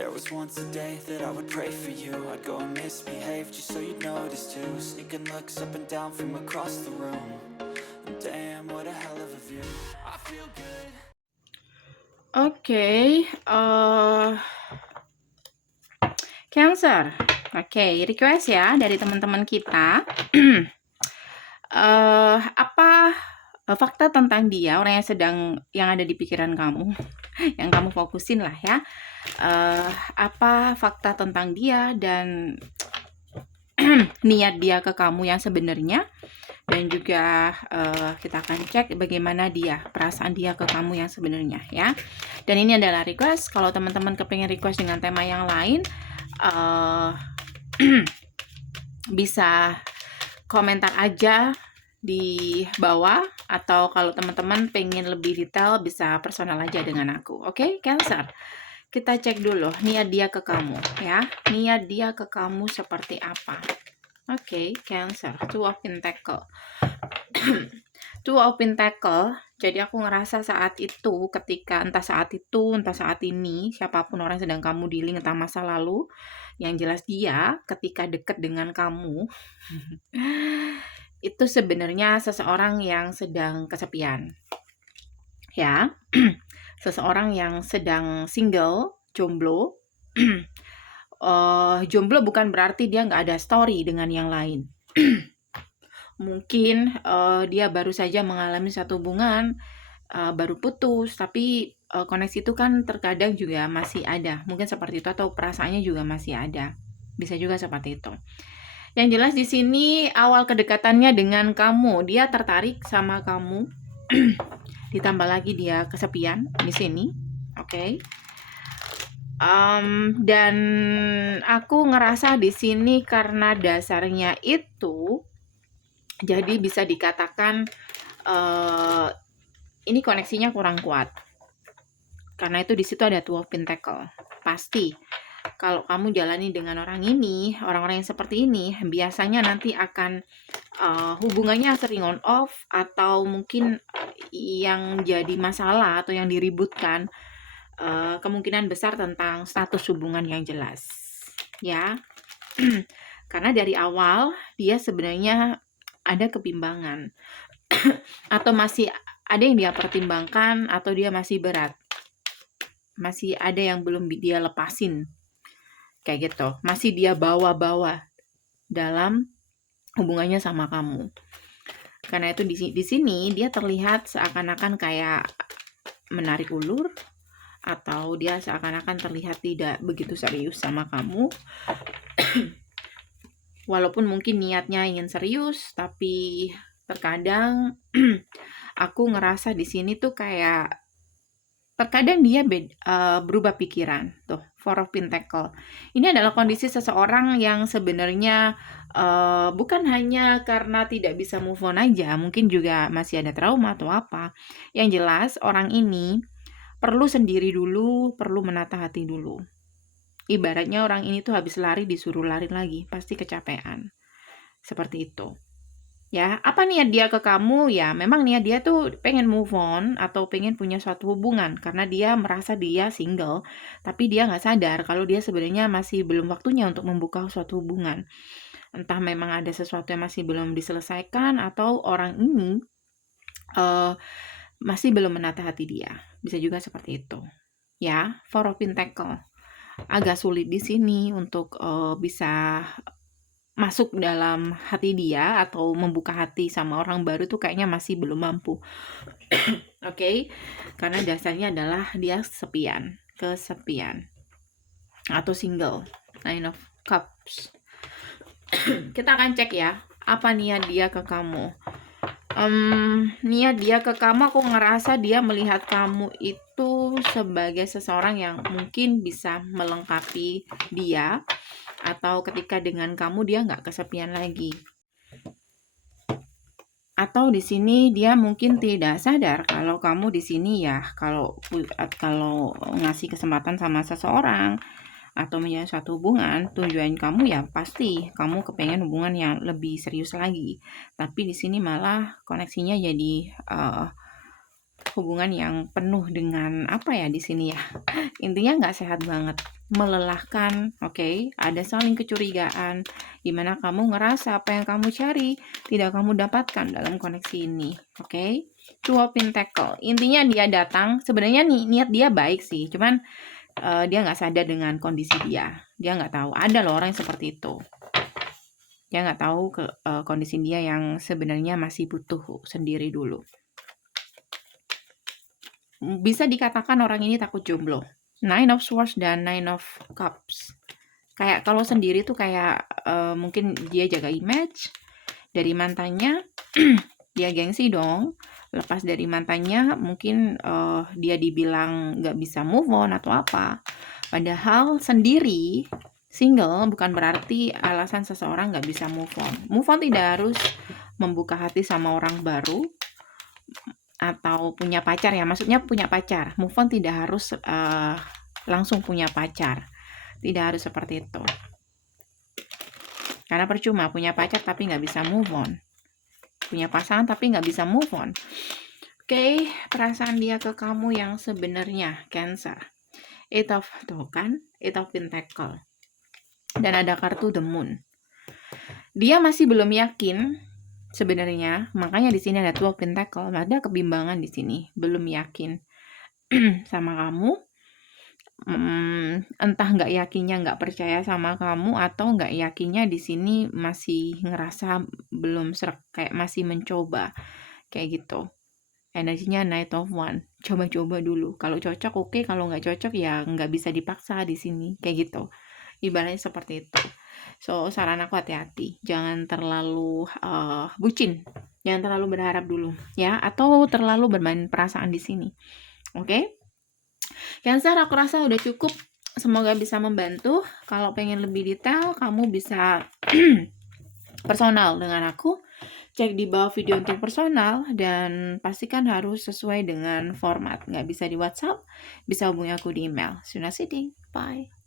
There was once a day that I would pray for you. I'd go and misbehave just so you'd notice too. Sneaking looks up and down from across the room. And damn, what a hell of a view. I feel good. Oke, Cancer. Oke, request ya dari teman-teman kita. Apa fakta tentang dia, orang yang ada di pikiran kamu, yang kamu fokusin lah ya. Apa fakta tentang dia dan niat dia ke kamu yang sebenarnya, dan juga kita akan cek bagaimana perasaan dia ke kamu yang sebenarnya ya. Dan ini adalah request. Kalau teman-teman kepengen request dengan tema yang lain, bisa komentar aja di bawah, atau kalau teman-teman pengen lebih detail bisa personal aja dengan aku. Oke, Cancer. Kita cek dulu niat dia ke kamu ya. Niat dia ke kamu seperti apa? Oke, Cancer. Two of Pentacle. Two of Pentacle. Jadi aku ngerasa saat itu, entah saat ini, siapapun orang sedang kamu dealing, entah masa lalu, yang jelas dia ketika deket dengan kamu itu sebenarnya seseorang yang sedang kesepian ya. Seseorang yang sedang single, jomblo. Jomblo bukan berarti dia nggak ada story dengan yang lain. Mungkin dia baru saja mengalami satu hubungan, baru putus, tapi koneksi itu kan terkadang juga masih ada. Mungkin seperti itu, atau perasaannya juga masih ada. Bisa juga seperti itu. Yang jelas di sini awal kedekatannya dengan kamu, dia tertarik sama kamu. Ditambah lagi dia kesepian di sini. Oke. Dan aku ngerasa di sini karena dasarnya itu, jadi bisa dikatakan ini koneksinya kurang kuat. Karena itu di situ ada Two of Pentacle. Pasti kalau kamu jalani dengan orang-orang yang seperti ini, biasanya nanti akan hubungannya sering on off, atau mungkin yang jadi masalah atau yang diributkan kemungkinan besar tentang status hubungan yang jelas ya. Karena dari awal dia sebenarnya ada kebimbangan atau masih ada yang dia pertimbangkan, atau dia masih berat, masih ada yang belum dia lepasin kayak gitu, masih dia bawa-bawa dalam hubungannya sama kamu. Karena itu di sini dia terlihat seakan-akan kayak menarik ulur, atau dia seakan-akan terlihat tidak begitu serius sama kamu. Walaupun mungkin niatnya ingin serius, tapi terkadang aku ngerasa di sini tuh kayak terkadang dia berubah pikiran. Tuh, Four of Pentacle. Ini adalah kondisi seseorang yang sebenarnya bukan hanya karena tidak bisa move on aja, mungkin juga masih ada trauma atau apa. Yang jelas orang ini perlu sendiri dulu, perlu menata hati dulu. Ibaratnya orang ini tuh habis lari disuruh lari lagi, pasti kecapean. Seperti itu. Ya, apa niat dia ke kamu? Ya, memang niat dia tuh pengen move on atau pengen punya suatu hubungan, karena dia merasa dia single, tapi dia nggak sadar kalau dia sebenarnya masih belum waktunya untuk membuka suatu hubungan. Entah memang ada sesuatu yang masih belum diselesaikan, atau orang ini masih belum menata hati dia. Bisa juga seperti itu. Ya, Four of Pentacle. Agak sulit di sini untuk bisa masuk dalam hati dia atau membuka hati sama orang baru tuh kayaknya masih belum mampu. Oke. Karena dasarnya adalah dia kesepian atau single. Nine of Cups. Kita akan cek ya, apa niat dia ke kamu. Niat dia ke kamu, aku ngerasa dia melihat kamu itu sebagai seseorang yang mungkin bisa melengkapi dia, atau ketika dengan kamu dia nggak kesepian lagi. Atau di sini dia mungkin tidak sadar kalau kamu di sini ya, kalau ngasih kesempatan sama seseorang atau menjalin suatu hubungan, tujuan kamu ya pasti kamu kepengen hubungan yang lebih serius lagi. Tapi di sini malah koneksinya jadi hubungan yang penuh dengan apa ya di sini ya. Intinya nggak sehat banget. melelahkan, oke? Ada saling kecurigaan, di mana kamu ngerasa apa yang kamu cari tidak kamu dapatkan dalam koneksi ini, oke? Two of Pentacle, intinya dia datang, sebenarnya niat dia baik sih, cuman dia nggak sadar dengan kondisi dia nggak tahu ada loh orang yang seperti itu. Dia nggak tahu kondisi dia yang sebenarnya masih butuh sendiri dulu. Bisa dikatakan orang ini takut jomblo. Nine of Swords dan Nine of Cups. Kayak kalau sendiri tuh kayak mungkin dia jaga image dari mantannya. Dia gengsi dong. Lepas dari mantannya mungkin dia dibilang nggak bisa move on atau apa. Padahal sendiri single bukan berarti alasan seseorang nggak bisa move on. Move on tidak harus membuka hati sama orang baru atau punya pacar ya. Maksudnya punya pacar. Move on tidak harus langsung punya pacar. Tidak harus seperti itu. Karena percuma punya pacar tapi nggak bisa move on. Punya pasangan tapi nggak bisa move on. Oke, perasaan dia ke kamu yang sebenarnya Cancer. Eight of Pentacle. Dan ada kartu The Moon. Dia masih belum yakin sebenarnya, makanya di sini ada Two of Pentacle, ada kebimbangan di sini, belum yakin sama kamu. Entah nggak yakinnya nggak percaya sama kamu atau nggak yakinnya di sini masih ngerasa belum serak, kayak masih mencoba kayak gitu. Energinya Knight of Wands, coba-coba dulu. Kalau cocok oke, kalau nggak cocok ya nggak bisa dipaksa di sini kayak gitu. Ibaratnya seperti itu. So saran aku hati-hati, jangan terlalu bucin, jangan terlalu berharap dulu ya, atau terlalu bermain perasaan di sini. Oke? Cancer, aku rasa udah cukup. Semoga bisa membantu. Kalau pengen lebih detail, kamu bisa personal dengan aku. Cek di bawah video untuk personal dan pastikan harus sesuai dengan format. Nggak bisa di WhatsApp, bisa hubungi aku di email. Suna Sitting. Bye.